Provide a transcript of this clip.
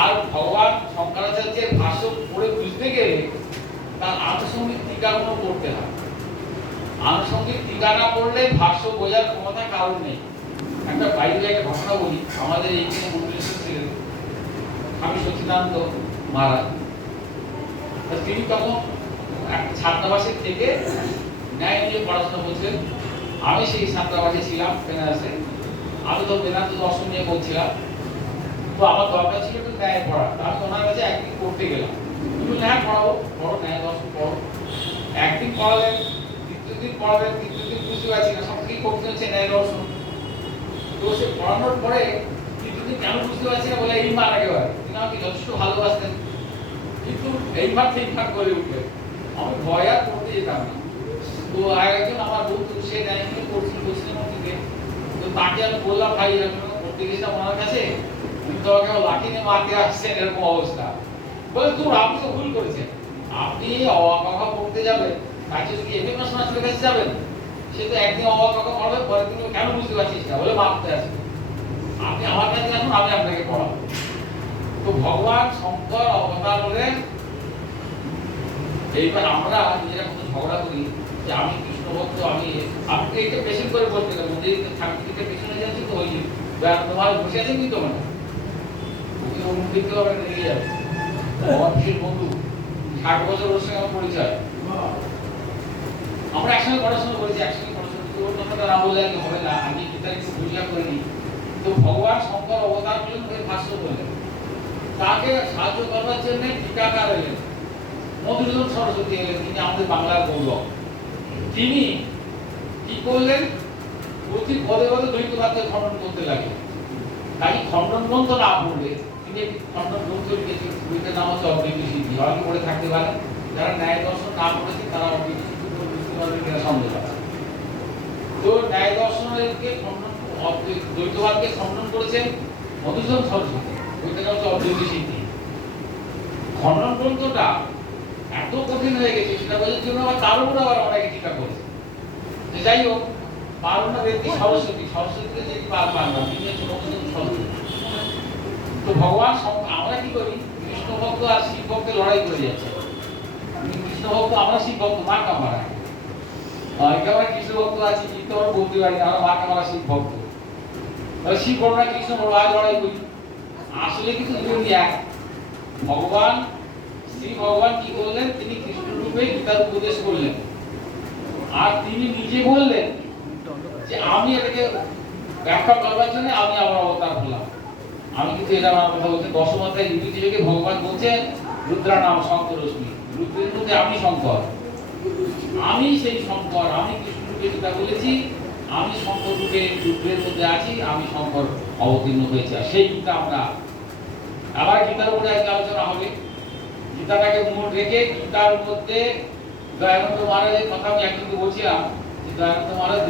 আর ভগবান শঙ্করাচার্যের ভাষ্য পড়ে বুঝতে গেলে তার আনুষঙ্গিক টিকাগুলো পড়তে হয়। আনুষঙ্গিক টিকা না পড়লে ভাষ্য বোঝার ক্ষমতা কারণ নেই। একটা বাইরে একটা ঘটনা বলি, আমাদের এইখানে মন্দিরেশ্বর ছিলেন স্বামী সচিদানন্দ মহারাজ। তিনি তখন একটা ছাত্রাবাসের থেকে ন্যায় নিয়ে পড়াশোনা করছেন। আমি সেই ছাত্রাবাসে ছিলাম বেনারসে। আমি তো বেদান্ত দর্শন নিয়ে বলছিলাম, তো আমার দরকার ছিল একটু ন্যায় পড়া। আমি ওনার কাছে একদিন করতে গেলাম, তুমি ন্যায় পড়াবো, পড়ো ন্যায় দর্শন পড়ো। একদিন পড়ালেন, দ্বিতীয় দিন পড়ালেন, তৃতীয় দিন বুঝতে পারছি না, সব থেকে করতে হচ্ছে ন্যায় দর্শন। তো সে পড়ানোর পরে তৃতীয় দিন কেন বুঝতে পারছি না বলে এই মার একেবারে তিনি আমাকে যথেষ্ট ভালোবাসতেন, কিন্তু এইবার ঠিকঠাক করে উঠলেন। আমি ভয় আর পড়তে যেতাম না। তো আর একজন আমার বন্ধু, সে ন্যায় নিয়ে পড়ছিল পশ্চিমবঙ্গে, তো তাকে আমি বললাম, ভাই এরকম পড়তে গেছিলাম ওনার কাছে, উনি তো আমাকে লাঠি নিয়ে মারতে আসছেন, এরকম অবস্থা। বলে দূর, আপনি তো ভুল করেছেন, আপনি অবাক পড়তে যাবেন, তার জন্য কি এমএ মাস্টারের কাছে যাবেন? সে তো একদিন অবাক পড়বে, পরের দিন কেন বুঝতে পারছিস না বলে মারতে আসবে। আপনি আমার কাছে আসুন, আমি আপনাকে পড়াবো। তো ভগবান শঙ্কর অবতার হলেন। এইবার আমরা নিজেরা কত ঝগড়া করি যে আমি কৃষ্ণ ভক্ত, আমি আপনি এটা পেছন করে বলতে গেলাম মন্দিরে ঠাকুরকে পেছনে যাচ্ছি, তো ওই তোমার বসে আছেন কিন্তু মানে ওকে অনুমতি দিতে হবে, লেগে যাবে। আমার বিশেষ বন্ধু, 60 বছর ওর সঙ্গে আমার পরিচয়, আমরা একসঙ্গে পড়াশোনা করেছি, একসঙ্গে পড়াশোনা করতে। ওর কথাটা না বললে আগে হবে না, আমি গীতার একটু পরিচয় করে নিই। তো ভগবান শঙ্কর অবতার হলেন, ওই ভাষ্য বললেন। তাকে সাহায্য করবার জন্য টিকাকার এলেন, মধুসূদন সরস্বতী এলেন, তিনি আমাদের বাংলার গৌরব। তিনি কি করলেন? প্রতি পদে পদে দ্বৈতবাদকে খণ্ডন করতে লাগলেন। তাই খণ্ডন গ্রন্থ না পড়লে তিনি একটি খণ্ডন গ্রন্থ লিখেছেন, বইটার নাম হচ্ছে অদ্বৈত সিদ্ধি। অনেকে পড়ে থাকতে পারেন, যারা ন্যায় দর্শন না পড়েছে তারা অদ্বৈত সিদ্ধি বুঝতে পারবেন কিনা সন্দেহ আছে। তো ন্যায় দর্শনকে খণ্ডন, দ্বৈতবাদকে খণ্ডন করেছেন মধুসূদন সরস্বতী, বইটার নাম হচ্ছে অদ্বৈত সিদ্ধি। খণ্ডন গ্রন্থটা এত কঠিন হয়ে গেছে, সেটা বোঝার জন্য আবার তার উপর আবার অনেকে টিকা করেছে। যাই হোক, পারনা ব্যক্তি সরস্বতী, সরস্বতীকে যে পারলাম তিনি হচ্ছে মধুসূদন সরস্বতী। তো ভগবান, আমরা কি করি, কৃষ্ণ ভক্ত আর শিব ভক্তের লড়াই করে যাচ্ছে। কৃষ্ণ ভক্ত, আমরা শিব ভক্ত, মা কামারা। একেবারে কৃষ্ণ ভক্ত আছি, কিন্তু আমরা বলতে পারি না, আমরা মা কামারা শিব ভক্ত। তাহলে শিব ভক্তরা কৃষ্ণ ভক্ত আজ লড়াই করি। আসলে কিন্তু দুই এক। ভগবান শ্রী ভগবান কি করলেন? তিনি কৃষ্ণ রূপে গীতার উপদেশ করলেন, আর তিনি নিজে বললেন যে আমি এটাকে ব্যাখ্যা করবার জন্য আমি আমার অবতার হলাম। আমি কিন্তু এটা আমার কথা বলছি, দশমাত্রায় যুগে ভগবান বলছেন রুদ্রা নাম শঙ্কর রশ্মি, রুদ্রের মধ্যে আমি শঙ্কর, আমি সেই শঙ্কর, আমি কৃষ্ণ রূপে গীতা বলেছি, আমি শঙ্কর রূপে রুদ্রের মধ্যে আছি, আমি শঙ্কর অবতীর্ণ হয়েছি। আর সেই গীতা আমরা আবার গীতার উপরে আজকে আলোচনা হবে। গীতাটাকে মূল রেখে গীতার মধ্যে দয়ানন্দ মহারাজের কথা আমি একজনকে বলছিলাম যে দয়ানন্দ মহারাজ